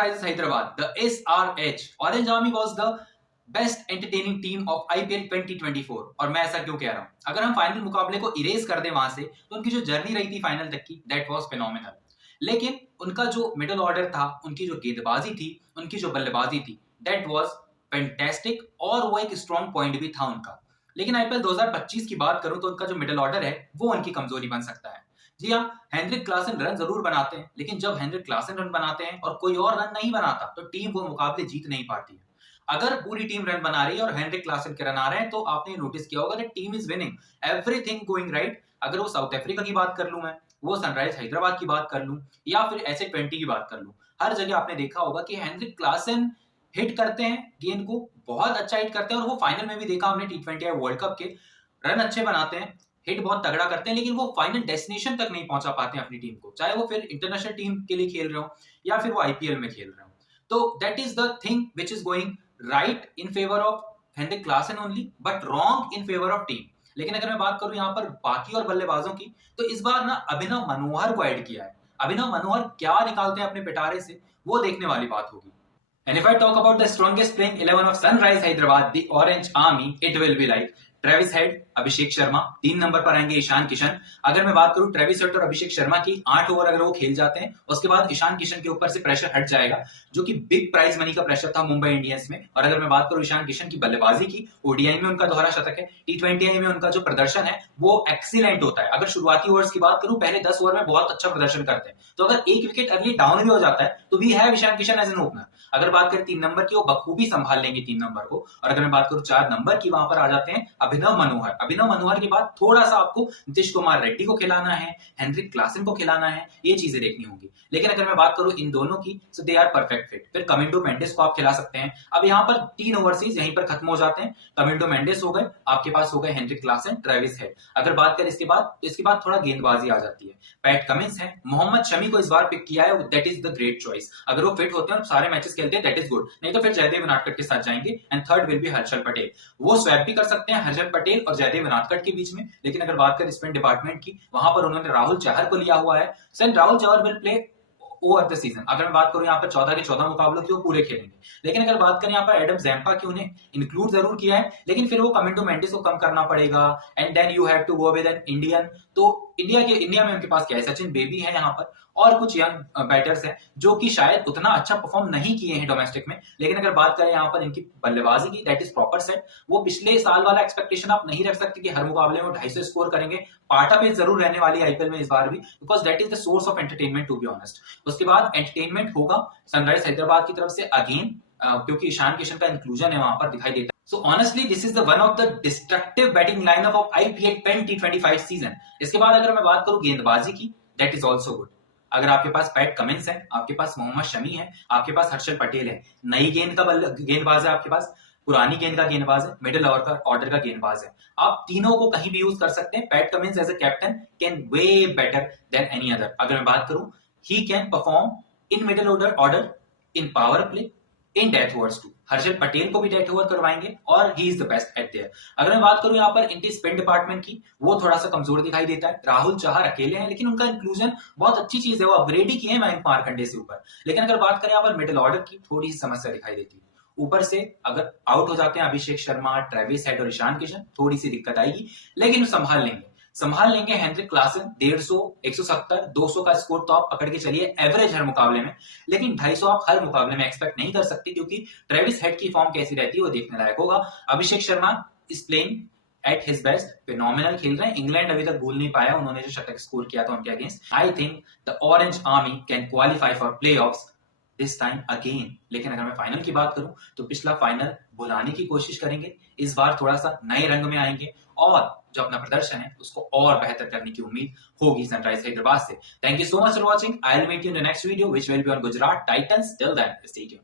Sunrisers Hyderabad, the SRH, Orange Army was the best entertaining team of IPL 2024। और मैं ऐसा क्यों कह रहा हूं? अगर हम फाइनल मुकाबले को इरेज कर दें वहां से, तो उनकी जो जर्नी रही थी फाइनल तक की, दैट वाज फिनोमिनल। लेकिन उनका जो मिडिल ऑर्डर था, उनकी जो गेंदबाजी थी, उनकी जो बल्लेबाजी थी, दैट वाज फैंटास्टिक, और वो एक स्ट्रॉन्ग पॉइंट भी था उनका। लेकिन आईपीएल 2025 की बात करूं तो उनका जो मिडिल ऑर्डर है वो उनकी कमजोरी बन सकता है। जी हाँ, हेनरिक क्लासन रन जरूर बनाते हैं, लेकिन जब हेनरिक क्लासन रन बनाते हैं और कोई और रन नहीं बनाता, तो टीम वो मुकाबले जीत नहीं पाती है। अगर पूरी टीम रन बना रही है और हेनरिक क्लासन के रन आ रहे हैं, तो आपने नोटिस किया होगा that team is winning, everything going right. अगर वो साउथ अफ्रीका की बात कर लूं, मैं वो सनराइज हैदराबाद की बात कर लूं, या फिर ऐसे 20 की बात कर लूं, हर जगह आपने देखा होगा कि हेनरिक क्लासन हिट करते हैं गेंद को, बहुत अच्छा हिट करते हैं। और वो फाइनल में भी देखा हमने T20 या वर्ल्ड कप के, रन अच्छे बनाते हैं, हिट बहुत तगड़ा करते हैं, लेकिन वो फाइनल डेस्टिनेशन तक नहीं पहुंचा पाते हैं अपनी टीम को, चाहे वो फिर इंटरनेशनल टीम के लिए खेल रहे हो या फिर वो आईपीएल में खेल रहे हो। तो that is the thing which is going right in favour of Heinrich Klaasen only, but wrong in favour of team. लेकिन अगर मैं बात करूं यहाँ पर बाकी और बल्लेबाजों की, तो इस बार ना अभिनव मनोहर को ऐड किया है। अभिनव मनोहर क्या निकालते हैं अपने पिटारे से, वो देखने वाली बात होगी। And if I talk about the strongest playing 11 of Sunrise Hyderabad, the Orange Army, it will be like Travis head, Abhishek Sharma, 3 number पर आएंगे ईशान किशन। अगर मैं बात करूं ट्रेविस हेड और अभिषेक शर्मा की, 8 ओवर अगर वो खेल जाते हैं, उसके बाद ईशान किशन के ऊपर से प्रेशर हट जाएगा, जो कि बिग प्राइज मनी का प्रेशर था मुंबई इंडियंस में। और अगर मैं बात करूं ईशान किशन की बल्लेबाजी की, ओडीआई में उनका दोहरा शतक है, T20 में उनका जो प्रदर्शन है वो एक्सीलेंट होता है। अगर शुरुआती ओवर्स की बात करूं, पहले 10 ओवर में बहुत अच्छा प्रदर्शन करते हैं, तो अगर एक विकेट अर्ली डाउन भी हो जाता है, तो we have Ishan Kishan as an opener. अगर बात करें 3 नंबर की, वो बखूबी संभाल लेंगे 3 नंबर को। और अगर मैं बात करूं 4 नंबर की, वहां पर आ जाते हैं अभिनव मनोहर। अभिनव मनोहर के बाद थोड़ा सा आपको नीतीश कुमार रेड्डी को खिलाना है, हेनरिक क्लासन को खिलाना है, ये चीजें देखनी होंगी। लेकिन अगर मैं बात करूं इन दोनों की, सो दे आर परफेक्ट फिट। फिर कमिंडो मेंडिस को आप खिला सकते हैं। अब यहाँ पर 3 ओवरसीज यहीं पर खत्म हो जाते हैं। कमिंडो मेंडिस हो गए, आपके पास हो गए हेनरिक क्लासन, ट्रेविस हेड। अगर बात करें इसके बाद, तो इसके बाद थोड़ा गेंदबाजी आ जाती है। पैट कमिंस है, मोहम्मद शमी को इस बार पिक किया है, that is the great choice. अगर वो फिट होते हैं और सारे मैचेस खेलते हैं, दैट इज गुड। नहीं तो फिर जयदेव नाटकट के साथ जाएंगे, and third will be Harshal Patel. वो स्वैप भी कर सकते हैं हर्षल पटेल और जयदेव नाटकट के बीच में। लेकिन अगर बात करें स्पिन डिपार्टमेंट की, वहां पर उन्होंने राहुल चहर को लिया हुआ है। Sir Rahul Chahar will play over the season. अगर मैं बात करूं यहाँ पर 14 के 14 मुकाबलों की, वो पूरे खेलेंगे। लेकिन अगर बात करें यहाँ पर एडम जैम्पा की, उन्हें इंक्लूड जरूर किया है, लेकिन फिर वो कमिंडो मेंडिस को कम करना पड़ेगा, and then you have to go with an Indian. तो इंडिया में उनके पास क्या है, सचिन बेबी है यहाँ पर, और कुछ यंग बैटर्स हैं जो कि शायद उतना अच्छा परफॉर्म नहीं किए हैं डोमेस्टिक में। लेकिन अगर बात करें यहाँ पर इनकी बल्लेबाजी की, दैट इज प्रॉपर सेट। वो पिछले साल वाला एक्सपेक्टेशन आप नहीं रख सकते कि हर मुकाबले में 250 स्कोर करेंगे। पार्टा पेस जरूर रहने वाली आईपीएल में इस बार भी, because that is the source of entertainment to be honest. उसके बाद एंटरटेनमेंट होगा सनराइज हैदराबाद की तरफ से अगेन, क्योंकि ईशान किशन का इंक्लूजन है वहां पर दिखाई देता है। So honestly, this is the one of the destructive batting lineup of IPL 2025 season. इसके बाद अगर मैं बात करूं गेंदबाजी की, that is also good. अगर आपके पास पैट कमिंस है, आपके पास मोहम्मद शमी है, आपके पास हर्षल पटेल है, नई गेंद का गेंदबाज है आपके पास, पुरानी गेंद का गेंदबाज है, मिडिल ऑर्डर का गेंदबाज है, आप तीनों को कहीं भी यूज कर सकते हैं। Pat Cummins as a captain can way better than any other. अगर मैं बात करूं, he can perform in middle order, in power play, in death overs too. Harshal Patel को भी डेथ ओवर करवाएंगे, और he is the best at there. अगर मैं बात करूं यहाँ पर इनकी स्पिन डिपार्टमेंट की, वो थोड़ा सा कमजोर दिखाई देता है। राहुल चहर अकेले हैं, लेकिन उनका इंक्लूजन बहुत अच्छी चीज है, वो अपग्रेड ही किए हैं मयंक मार्कंडे से ऊपर। लेकिन अगर बात करें यहाँ पर मिडिल ऑर्डर की, थोड़ी सी समस्या दिखाई देती है। ऊपर से अगर आउट हो जाते हैं अभिषेक शर्मा, ट्रेविस हेड और ईशान किशन, थोड़ी सी दिक्कत आएगी, लेकिन संभाल लेंगे हेनरिक क्लासन। 150, 170, 200 का स्कोर तो आप पकड़ के चलिए एवरेज हर मुकाबले में, लेकिन 250 आप हर मुकाबले में एक्सपेक्ट नहीं कर सकते, क्योंकि ट्रेविस हेड की फॉर्म कैसी रहती है वो देखने लायक होगा। Abhishek Sharma is playing at his best, phenomenal खेल रहे हैं। इंग्लैंड अभी तक भूल नहीं पाया, उन्होंने जो शतक स्कोर किया था उनके against. I think the orange army can qualify for playoffs this time again. लेकिन अगर मैं फाइनल की बात करूं, तो पिछला फाइनल भुलाने की कोशिश करेंगे, इस बार थोड़ा सा नए रंग में आएंगे, और जो अपना प्रदर्शन है उसको और बेहतर करने की उम्मीद होगी सनराइज हैदराबाद से। Thank you so much for watching. I will meet you in the next video which will be on Gujarat Titans. Till then stay tuned.